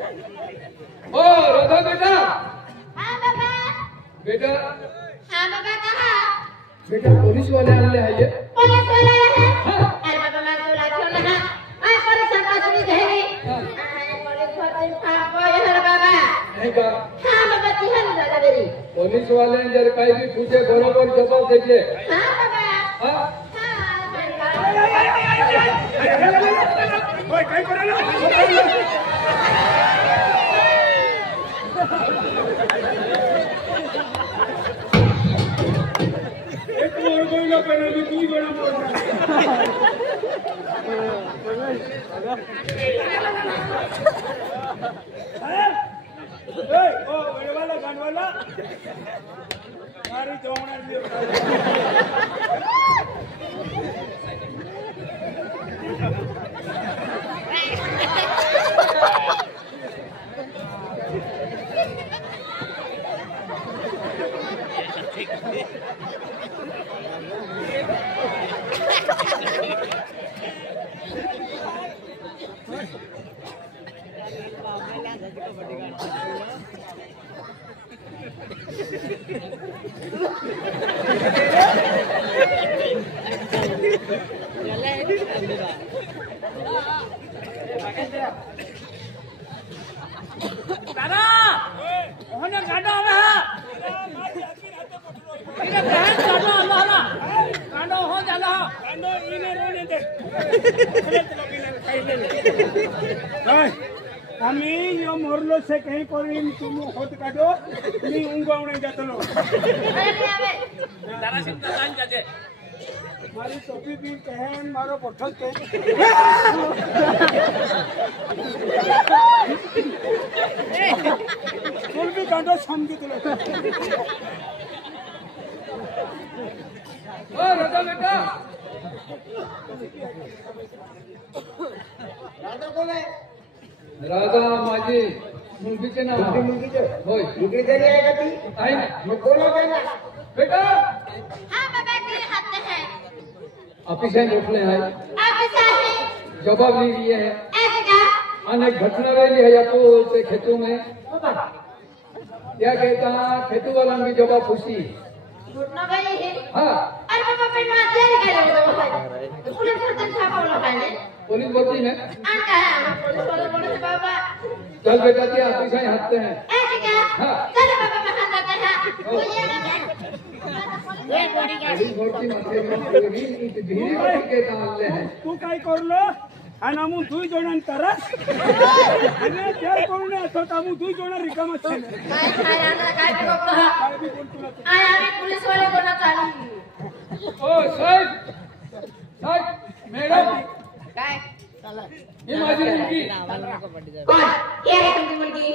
ओ राधा बेटा। हाँ बाबा। बेटा। हाँ बाबा कहाँ? बेटा पुलिस वाले आने हैं ये। पुलिस वाले हैं? अरे बाबा मैं तो लाचो ना। आई पुलिस संपादन नहीं है। आई पुलिस वाले कहाँ कोई है बाबा? नहीं का। हाँ बाबा तीन दादा मेरी। पुलिस वाले जब कहीं भी पूछे बराबर जवाब दीजिए। हाँ बाबा। हाँ। ओए कहीं पर ना। एक और कोई ना पहले भी तू बड़ा बोल रहा है। ओ बड़े वाला गान वाला मारी जोड़ना दियो। दादा ओहने गाडो आवे हा इने बहन गाडो अल्लाह ना गाडो हो जाला गांडो इने रोने दे आम्ही यो मोरलो से कहीं करीन तुम होत काढो मी उंगावणे जातलो दादा सिंधा लाइन जाजे मारी टोपी भी पहन मारो पठल के फुल भी गांडो समझी दिले ओ राधा बेटा। राधा कोण आहे? राधा माझी मुलगीचे नाव आहे. मुलगीचं होय. मुलगी तरी आहे का ती? आहे ना. मग बोलवते ना. बेटा हाँ बाबा की हाथ है। ऑफिस में मोकले हैं। आप साहे। जवाब नहीं दिए हैं। ऐसे क्या? अनेक घटना रही है या तो से खेतों में क्या कहता खेतों वाला भी जवाब खुशी। घुटना भाई है। हाँ। अरे बाबा पे ना तेरी क्या लोग तो पुलिस वाले तो छापा वाला है। पुलिस बोलती है आंटा है हम पुलिस वाले बोले बाबा। चल बेटा जी ऑफिस में हंसते हैं। ऐसे क्या? हाँ। चलो बाबा मैं हाथ लगाते हैं। बोलिए पुलिस बोलती माथे में कोई नहीं धीरे बोल के डालते हैं। तू काय करलो आणि आम्ही दुई जण तरस आणि त्या कोण असो आम्ही दुई जण रिकाम छे काय काय आता काय ते बघतो काय बी बोल तुला आय आम्ही पुलिस वाले बोलत चालू ओ साहेब साहेब मैडम काय ये माझी मुलगी कोण हे आहे तुमची मुलगी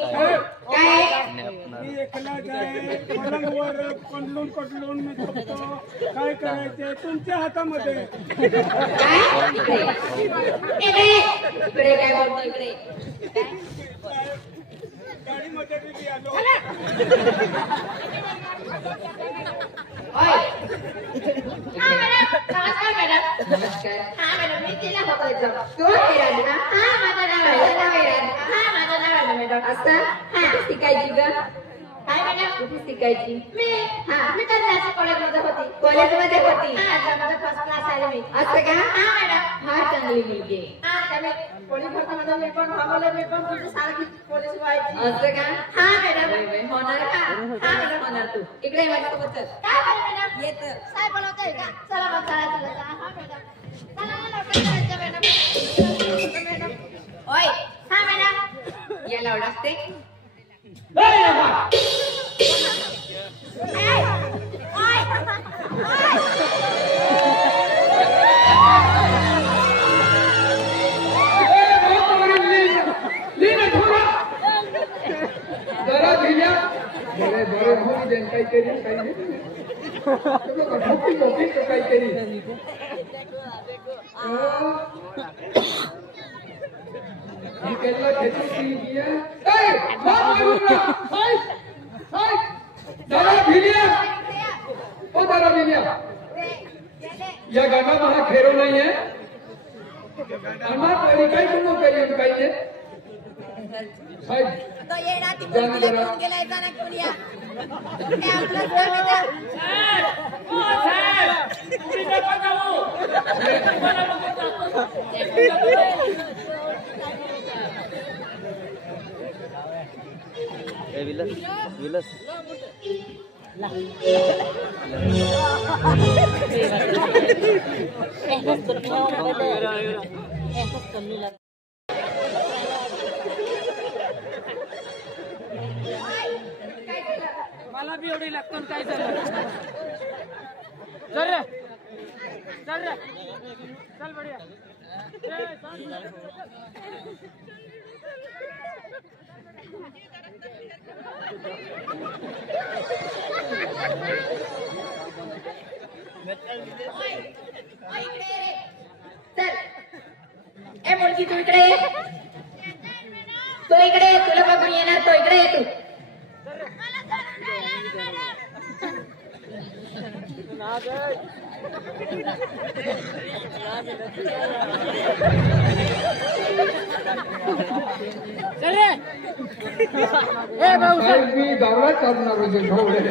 काय मी एकला जाय पलंगवर पडलून पडलून मी झोपतो काय करायचे तुमच्या हातामध्ये काय इकडे इकडे काय बोलतो इकडे गाडीमध्ये बी आलो ओय हां मॅडम नमस्कार हां मॅडम मी तिला बघायचं तू फिराली ना हां माझं नाव आहे हां माझं नाव आहे मॅडम असं हां शिकायची ग हाय मॅडम कुठे शिकायची मी हां मी तर जास्त कॉलेजमध्ये होती हां माझा फर्स्ट क्लास आहे मी असं का हां मॅडम हां चांगली मुलगी हां त्याने पोलीस भरतीमध्ये मी पण भागवलं मी पण तुझी सारखी पोलीस व्हायची असं का हां मॅडम होणार का हां मॅडम होणार तू इकडे माझ्यासोबत चल काय बरं मॅडम येत साहेब बोलवतोय का चला मग चला हां मॅडम चला ना लवकर जायचं मॅडम ओय हां मॅडम या लावड असते या गाना महा खेरो नहीं है अनाथ वाली कई तुम करिए कहिए साहेब तो येडा ती मुलगीला घेऊन गेलाय जाना कुलिया हे आपलं सांगायचं ओ साहेब तुम्ही नका जाऊ तुम्हाला नको ए विलस विलस मला बी एवढी लागतो काय झालं चल रे चल रे चल बढिया चल ए मुलगी तू इकडे ये तू इकडे ये तुला बघून येणार तो इकडे ये तू चले ए भाऊ साहेब मी गावाला चालणार होते ढोबळे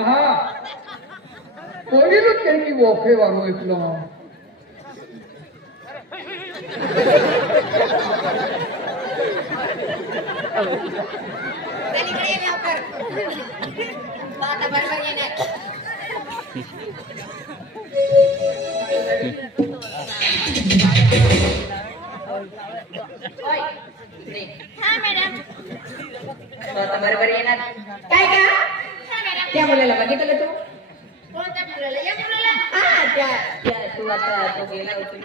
हा कोणीच त्यांनी वॉफे वारू ऐकलं चल इकडे ये लवकर तो आता बरोबर येणार ओय हा मॅडम तो आता बरोबर येणार काय का हा मॅडम त्या मुलाला बघितलं तू कोणत्या मुलाला या मुलाला हा त्या तू आता तो गेला होता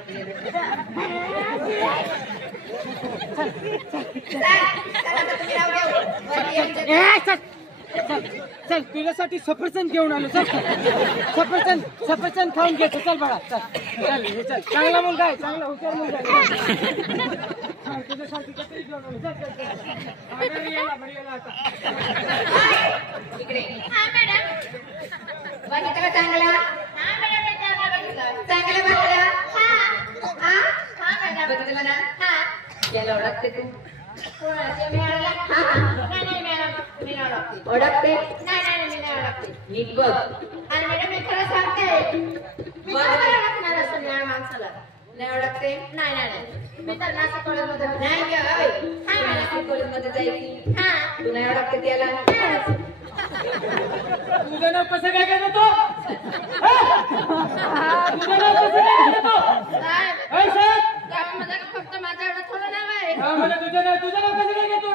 चल तुझ्यासाठी सफरचंद घेऊन आलो चल सफरचंद खाऊन घेतो चल बाळा चल चल हे चल चांगला मुलगा आहे चांगला हुशार मुलगा आहे तुझ्यासाठी कपडे घेऊन आलो चल चल बढियाला आता इकडे हा मॅडम बघितलं चांगला हा मॅडम चांगलं बघितलं हा हा हा मॅडम बघितलं ना हा याला ओळखते तू कोणाच्या मिळाला हा नाही मॅडम तुम्ही नाही ओळखते नाही मी नाही ओळखते नीट बघ आणि मॅडम मी खरं सांगते मी ओळखणार असं न्याय माणसाला नाही ओळखते नाही मी तर नाशिक कॉलेजमध्ये नाही हा मॅडम नाशिक कॉलेजमध्ये जायची हा तू नाही ओळखते त्याला तुझं नाव कसं काय घेतो तो तुझं नाव कसं काय घेतो साहेब गावामध्ये फक्त माझं एवढं थोडं नाव आहे मला तुझं नाव कसं काय घेतो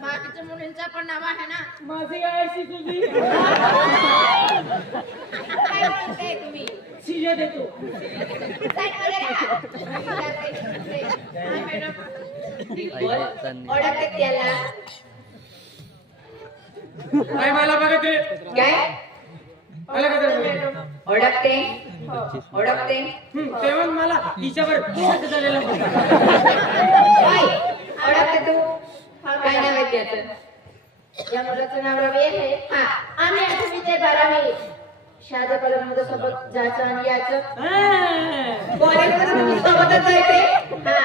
बाकीच्या मुलींचं पण नाव आहे ना माझी आयशी तुझी काय बोलताय तुम्ही शिया देतो साईडमध्ये राहा. हा, मॅडम. ओळखते त्याला काय मला बघते काय मला कसं ओळखते ओळखते तेव्हा मला हिच्यावर शक झालेला होता ओय, ओळखते तू काय नाव आहे त्याचं या मुलाचं नाव रवी आहे हा आम्ही 8वी ते 12वी शादा कॉलेजमध्ये सोबत जायचं आणि यायचं कॉलेजमध्ये तुम्ही सोबतच जायचे हा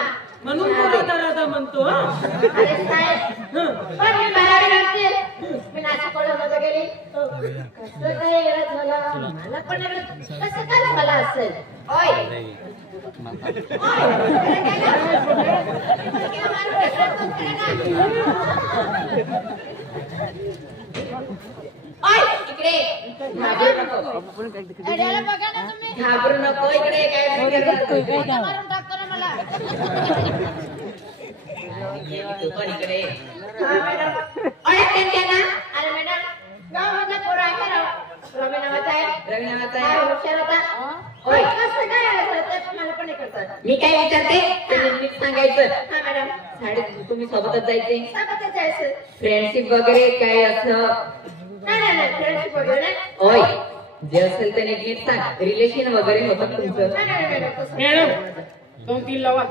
म्हणून तो राधा म्हणतो अरे साहेब पण मी 12वी नंतर मी नाशिक कॉलेजमध्ये गेली कसं काय येत मला मला पण कसं काय झालं असेल ओय ओय इकडे घाबरू नको अड्याला बघा ना तुम्ही घाबरू नको इकडे काय मोठा मारून टाकतो ना मला तू पण इकडे हा मॅडम ओळखते त्यांना अरे मॅडम गावामध्ये पोरं आहे ना रवी नावाचा आहे हुशार होता होय कसं काय आलं ते मला पण नाही करतात मी काय विचारते ते नीट सांगायचं हा मॅडम शाळेत तुम्ही सोबतच जायचं फ्रेंडशिप वगैरे काय असं नाही फ्रेंडशिप वगैरे होय जे असेल ते नीट सांग रिलेशन वगैरे होतं तुमचं मॅडम 2-3 लावा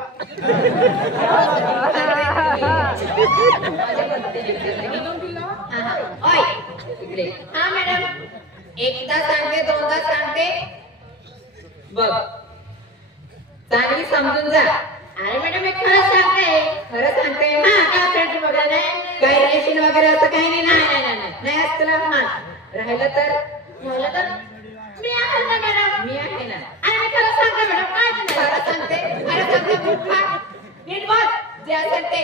ओय इकडे हा मॅडम एकदा सांगते दोनदा सांगते बघ चांगली समजून जा. अरे मॅडम मी खरं सांगते. हा काय फ्रेंड वगैरे नाही, काही रिलेशन वगैरे असं काही नाही. नाही असतं हा. राहिलं तर मी आहे ना मॅडम, मी आहे ना. आणि मी खरं सांगते मॅडम, काय खरं सांगते मूर्खा. नीट बोल जे असेल ते.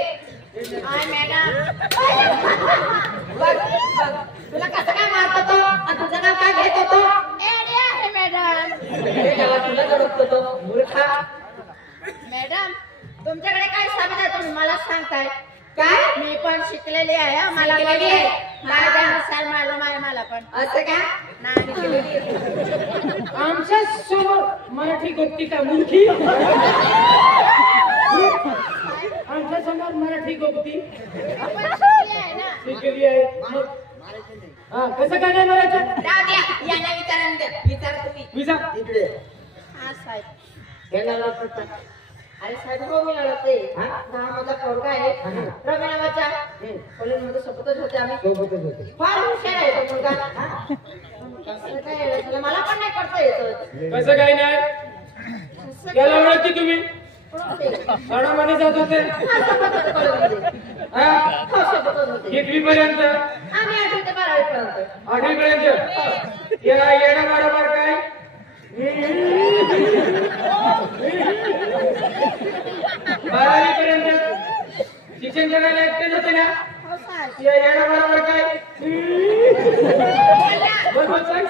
आय मॅडम बघ तुला कसं काय मारतो तो आणि तुझं नाव काय घेत होतो? एडी आहे मॅडम. तुला जोडतो तो मूर्खा. मॅडम तुमच्याकडे काय साबीत आहे तुम्ही मला सांगताय? काय मी पण शिकलेली आहे, मला पण शिकलेली आहे? माझ्यानुसार मालूम आहे मला पण. असं का? नाही आमच्या समोर मराठी गोष्टी का मूर्खी. आमच्या समोर मराठी गोष्टी आपण शिकली आहे ना. शिकली आहे. हा कसं काय नाही मारायचं? राहू द्या, यांना विचारा तुम्ही. विचार इकडे हा साहेब. यांना लपटता. अरे साहेब हो मी लढते. माझा पोरगा आहे रवी नावाचा. कॉलेजमध्ये सोबतच होते आम्ही. सोबतच होते. फार हुशार आहे तो मुलगा. कसं काय त्याला मला पण नाही करता येत. कसं काही नाही. त्याला ओळखती तुम्ही? शाळामध्ये जात होते कितवी पर्यंत? आम्ही 8वी ते 12वी पर्यंत. 8वी पर्यंत. या येणं बरोबर काय? बारावी पर्यंत शिक्षण करायला एकटेच होते ना? हो साहेब. या येणं बरोबर काय? बरोबर सांग.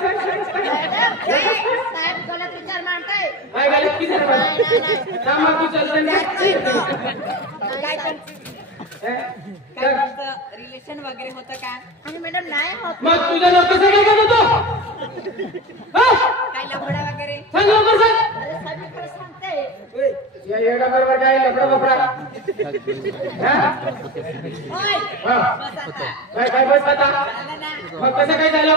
साहेब गलत विचार मांडताय. काय गलत की सर? नाही. तंबाखूचं रिलेशन वगैरे होतं का? आणि मॅडम नाही होत. मग तुझं नाव कसं काय करत होतो? काय लफडा वगैरे? सांग लवकर सांग. अरे साहेब मी खरं सांगते. या येणं बरोबर काय? लफडा बफडा. ओय, बस आता. काय बस आता? झालं ना? मग कसं काय झालं?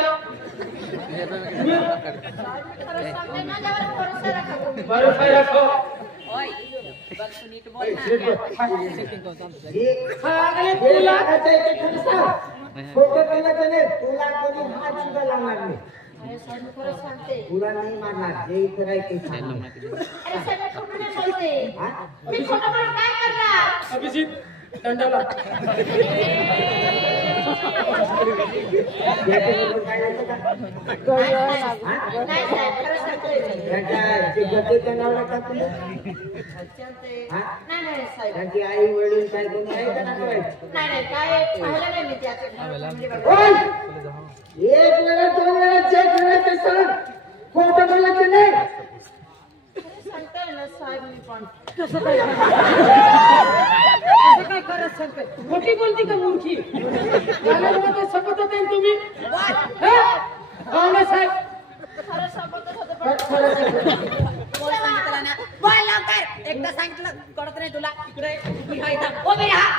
खरं सांगते माझ्यावर भरोसा राखा तुम्ही. भरोसा राखो. ओय, बघ तू नीट बोल ना. हे लागायचं आहे ते खरं सांग. खोटं बोलायचं नाही. तुला कोणी हात सुद्धा लावणार नाही. अरे साहेब मी खरं सांगते. तुला नाही मारणार. जे इथं आहे ते सांग. अरे साहेब मी खोटं नाही बोलते. मी खोटं बोलून काय करणार? अभिजित दंडाला. याच्याबरोबर काय होतं का? नाही साहेब खरं सांगते. त्याच्या गतीच्या नावाला का तुला? नाही साहेब. त्याची आई वडील काय कोणी आहे का नाही? नाही काय पाहिलं नाही मी त्याचं. एक वेळा 2 वेळा चेक करायचं सांग. खोटं बोलायचं नाही. सांगते ना साहेब मी पण. कसं काय करत सांगते? खोटी बोलती का मूर्खी? त्याला शपथ होते ना तुम्ही? हो ना साहेब? खरं सांगतच होतं पण. बोल सांगितलं ना. बोल लवकर. एकदा सांगितलं कळत नाही तुला. इकडे उभी राहा इथं. उभी राहा.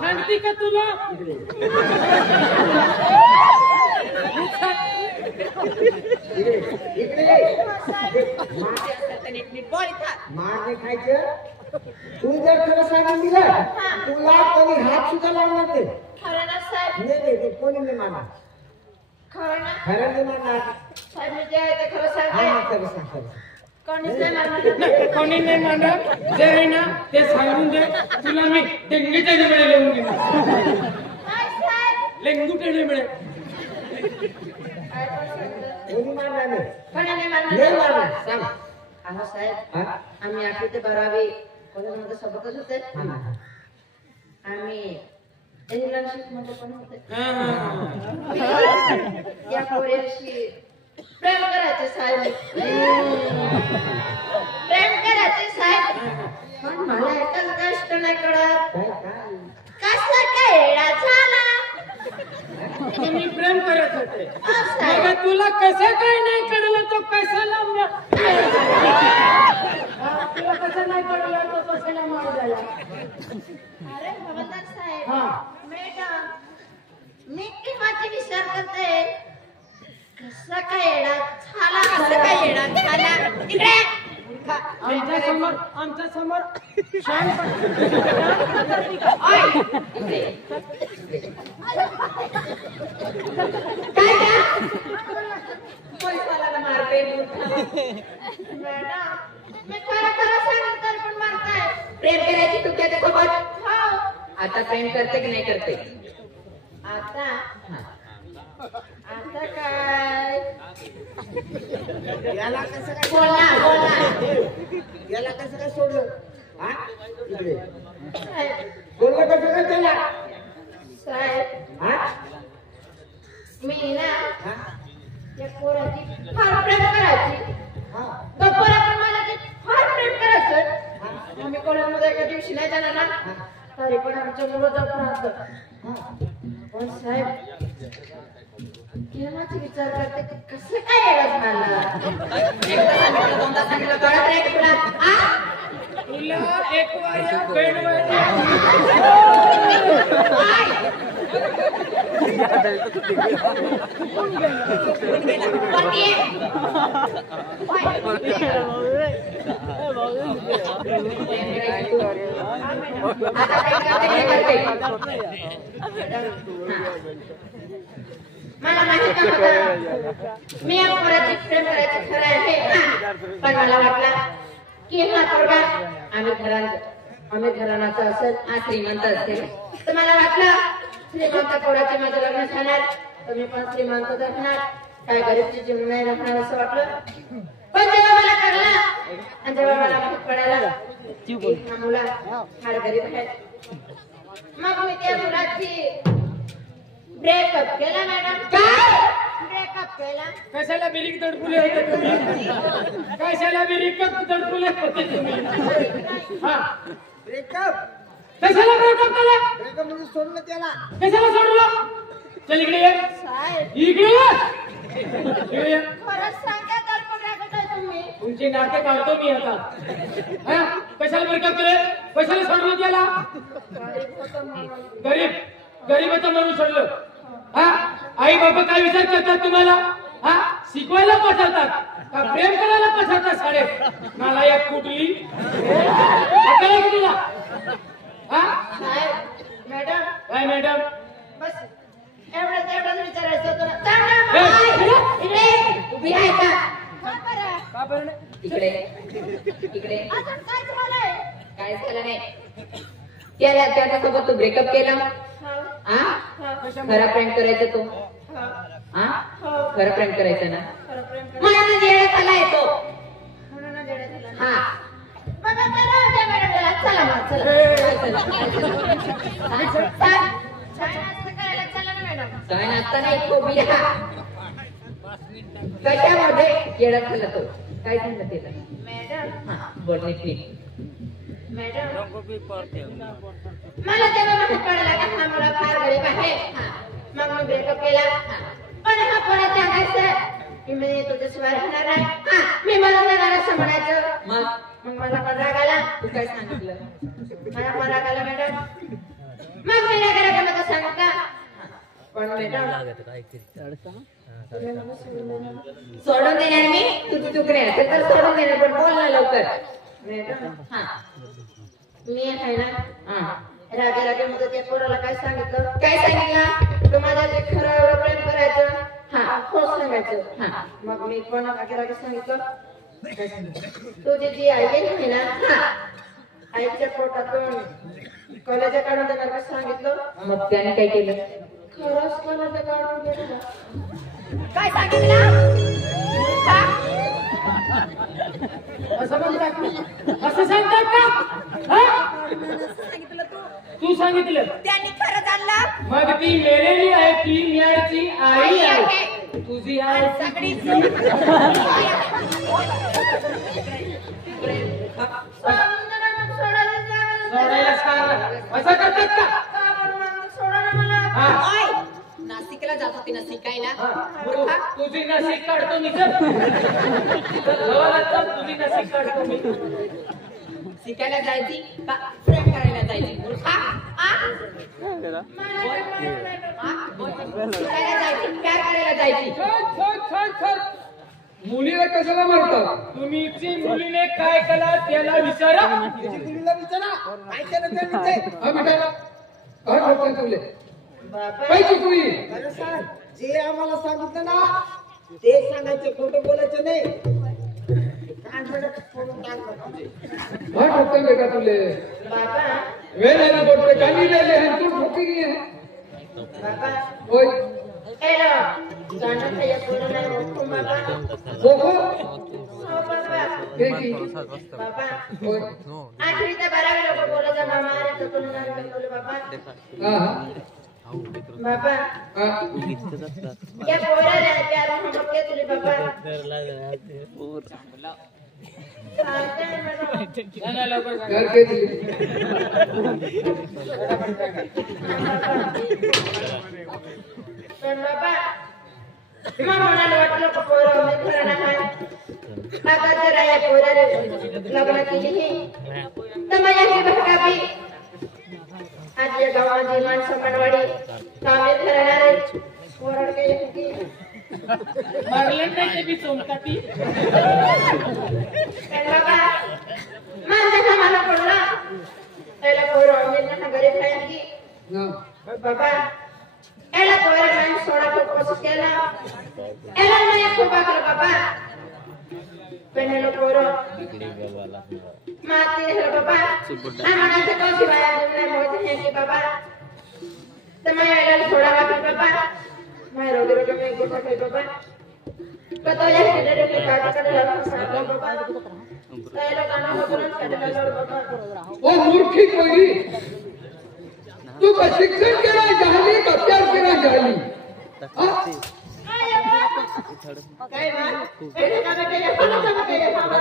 सांगते का तुला? नीट बोल इथं. मार नाही खायचं. तू जर खरं सांगून दिलं तुला कोणी हात सुद्धा लावणार नाही. खरं ना साहेब. नाही ते कोणी नाही मारणार. खरं ना खरं नाही मारणार. साहेब मी जे आहे ते खरं हा सांगते. खरं सांग खरं. कोणीच नाही मारणार. कोणी नाही मांडा. जे आहे ना ते सांगून दे. तुला मी डेंगीच्या निमिळे लिहून घेईन. काय साहेब? लेंगुटे निमिळे. काय पण सांगते. कोणी मारणार नाही. कोणी नाही नाही मारणार. मारणार. सांग. अहो साहेब हा? आम्ही 8वी ते 12वी कॉलेजमध्ये सोबतच होते. हा. आम्ही इंग्लंडशिप मध्ये पण होते. हा. या पोरीशी प्रेम करायचे साहेब. प्रेम करायचे साहेब. पण मला एकच गोष्ट नाही कळत. काय कसं काय येडा झाला? तुम्ही प्रेम करत होते. असं. मग तुला कसं काय नाही कळलं? तो कशाला तुला कसं नाही कळलं? तो कशाला मारू द्यायला? अरे हवालदार साहेब. हा. मॅडम मी केव्हाची विचार करते. कसं काय येडा झाला? कसं काय येणार झाला? इकडे आमच्या समोर शांत ओय, इकडे. काय का? पोलिसवाल्याला मारते. मॅडम मी खरं खरं प्रेम करायची तू त्याच्यासोबत हो. आता प्रेम करते की नाही करते आता हा. आता काय याला कसं काय बोल ना बोल ना याला कसं काय सोडलं हा इकडे साहेब बोललं कसं काय त्याला साहेब हा मी ना हा त्या पोराची फार प्रेम करायची हा तो पोरा पण मला ते फार प्रेम करायचं आम्ही कॉलेजमध्ये एका दिवशी नाही जाणार ना तरी पण आमच्या मुलं जात राहतं पण साहेब केव्हाच विचार करते की कसं काय एवढं झालं एकदा सांगितलं दोनदा सांगितलं कळत नाही का तुला हा? तुला एक वाया बेड आता प्रेम करते की नाही करते मला माहित नव्हतं मी या पोराची प्रेम करायची खरं आहे हा. पण मला वाटलं की हा पोरगा आम्ही घराण्याचा असेल हा श्रीमंत असेल तर मला वाटलं श्रीमंत पोराचे माझं लग्न झाणार तर मी पण श्रीमंत राहणार काय गरीबची जीवन नाही राहणार असं वाटलं पण जेव्हा मला कळलं आणि जेव्हा मला माहित पडायला की हा मुला फार गरीब आहे मग मी त्या मुलाची ब्रेकअप केला मॅडम काय ब्रेकअप केला कशाला बिरिक तडपुले होते तुम्ही कशाला बिरिक तडपुले होते तुम्ही हा ब्रेकअप कशाला ब्रेकअप केला ब्रेकअप म्हणजे सोडलं त्याला कशाला सोडलं चल इकडे ये साहेब इकडे ये इकडे ये खरंच सांगा तर बघा काय तुम्ही तुमची नाटक काढतो मी आता हा कशाला ब्रेकअप केले कशाला सोडलं त्याला गरीब होतो म्हणून गरीब गरीबाचं म्हणून सोडलं हा आई बाबा काय विचार करतात तुम्हाला हा शिकवायला पाठवतात का प्रेम करायला पाठवतात शाळेत मला एक कुठली कळलं का तुला हा साहेब मॅडम काय मॅडम बस एवढंच विचारायचं होतं ना. ए, चांगलं इकडे उभी आहे का का बरं? का बरं इकडे इकडे अजून काय झालंय काय झालं नाही त्याच्यासोबत तू ब्रेकअप केला हा खरा प्रेम करायचा तो हा खरं प्रेम करायचं ना म्हणून येण्यात आला येतो म्हणून जेवढं झालं. हा बघा चला होत्या मॅडमला. चला मग चला छान नाश्ता करायला चला ना मॅडम काय नाचता नाही तो बिया कशामध्ये येडा झाला तो काय झालं त्याला मॅडम हा बोल नीट मॅडम मला तेव्हा माहित पडलं का हा मुलगा फार गरीब आहे मग मी ब्रेकअप केला पण हा परत सांगायचं की मी तुझ्याशिवाय राहणार नाही मी मला नाही असं म्हणायचं मग मला पण राग आला तू काय सांगितलं मला पण राग आला मॅडम मग मी रागाला सांगितलं पण मॅडम सोडून देणार मी तुझी चूक नाही असेल तर सोडून देणार पण बोल ना लवकर मॅडम हा मी आहे ना हा रागे मध्ये त्या पोराला काय सांगितलं तू माझ्या जे खरं एवढं प्रेम करायचं हो सांगायचं मग मी पण रागे सांगितलं तुझी जी आई आहे ना आईच्या पोटातून कॉलेज काढून देणार का सांगितलं मग त्याने काय केलं खरंच कॉलेज काढून घेतलं काय सांगितलं असं म्हणतात असं सांगतात का हा? तू सांगितलं त्यांनी खरं जाणलं मग ती मेलेली आहे ती न्यायची आई आहे तुझी आई सगळी सोडायला सांग असं करतात का हा. नाशिकला जात होती ना शिकायला तुझी नसीब काढतो मी चल गावाला चल तुझी नसीब काढतो मी शिकायला जायची का प्रेम करायला जायची शिकायला जायची प्यार करायला जायची मुलीला कशाला मारतात तुम्हीची मुलीने काय केला त्याला विचारा मुलीला विचारा काय केलं त्यांनी ते हा बेटा काय बोलताय तुले काय चुकली अरे सर जे आम्हाला सांगितलं ना ते सांगायचे खोटं बोलायचं नाही हाँ ठोकते बेटा तुले बाबा वे लेना बोलते काली ले ले हम तुम ठोकी गए हैं बाबा ओए हेलो जाना था ये पूरा नहीं हो बाबा देखो बाबा देखी बाबा ओए आखिरी तो बराबर लोग बोले जब हमारे तो तुम ना बोले बाबा हाँ बाबा हाँ क्या बोला रे प्यार हम के तुले बाबा जाना लवकर घर के लिए पण बाबा मग म्हणाले वाटलं का पोरं मी घराणा आहे आता जर या पोराले लग्न केली तर माझ्या बघावी आज या गावाची माणसं मनवाडी कामे करणारे पोरड के मारलं नाही ते बी चोमकाती पण बाबा माझ्या कामाला पडला त्याला पोरं मी ना घरी खायची ना बाबा एला पोरा मैं सोडा को कोशिश केला एला मैं खूप आकर बाबा पेनेलो पोरो माती है बाबा आम्हाला ते कोणती बाया देणे मोठे आहे की बाबा तर मैं एला सोडा वापर बाबा मैं रोगे रोगे मैं गोठा खाई बाबा पता या केले रे काट कडे लागला सांगा बाबा एला गाणं होतं कडे लागला बाबा वो मूर्खी कोई तू का शिक्षण केला झाली का प्यार केला झाली हाँ? काय बा एला का बेटे या फलो का बेटे या बाबा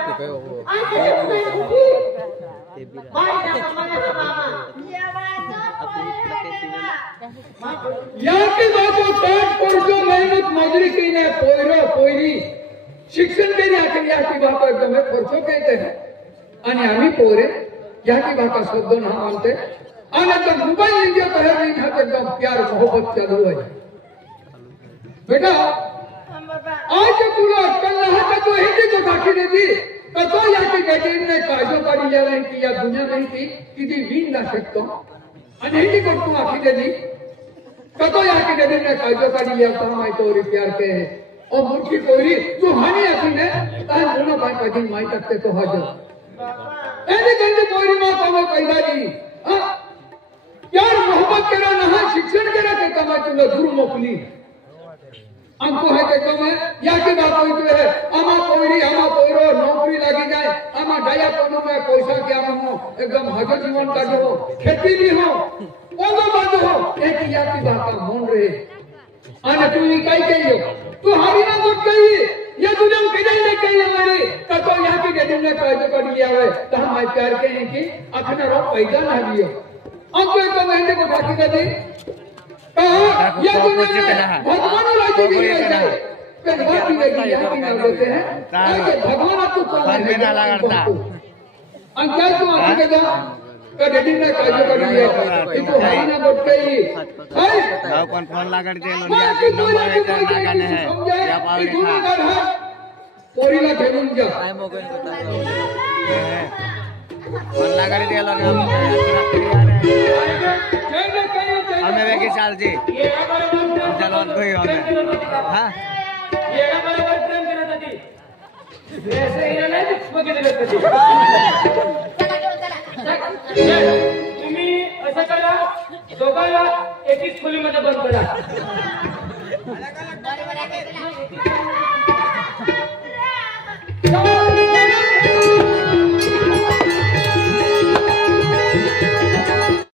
याची बाजू ताट पडतो मेहनत मजुरी केली पोयरो पोयरी शिक्षण केली आखिर याची बात एकदम खर्च कहते हैं आणि आम्ही पोरे याची बात शब्द ना मानते आणि एकदम मोबाईल इंडिया बाहेर नहीं एकदम प्यार मोहब्बत चालू है बेटा आज तुला अक्कल नाही तर तू हिंदी को दाखी देती तर तो याची गॅजेटने काजो काढी लिहायला की या दुनिया में की किती वीन ना शकतो आणि हिंदी को तू आखी देती कतो याकी गॅजेटने काजो काढी लिया तो मैं तो प्यार के है और मूर्खी कोरी तू हानी आखी ने तान दोनों भाई कधी माई तकते तो हाजर ऐसे गंदी कोरी मां तुम्हें पैदा दी हां यार मोहब्बत करा ना शिक्षण करा ते कमा तुला दूर मोकली हमको है देखो मैं या की बात होती है आमा कोई आमा कोरो नौकरी लगी जाए आमा दया कोनो में पैसा क्या हो एकदम हजर जीवन का जो खेती भी हो वो बंद हो एक या की बात मन रहे आने तू काय कहियो तू हारी ना गोट कही ये दुनिया में कहीं नहीं कही हमारी तो या की गदिन ने काज कर लिया है तो हम प्यार के हैं कि अपना रो पैदा ना लियो हमको एक महीने को बाकी कर दी ये भगवान राज्य भी नहीं जाए फिर बात भी नहीं ना बोलते हैं भगवान आपको कौन देना लगाता अंकल तू आगे के जा कभी ना काजो कर लिया इतो हाना बोल गई है गाव पण फोन लागत ते लोनिया के नंबर एक नागाने है या पावले खा पोरीला घेऊन जा फोन लागत ते लोनिया हमें वे के साल जी चलो कोई हमें हां ये बरोबर प्रेम करत होती ऐसे ही नाही बघितलं कधी तुम्ही असं करा दोघांना एकीच खोलीमध्ये बंद करा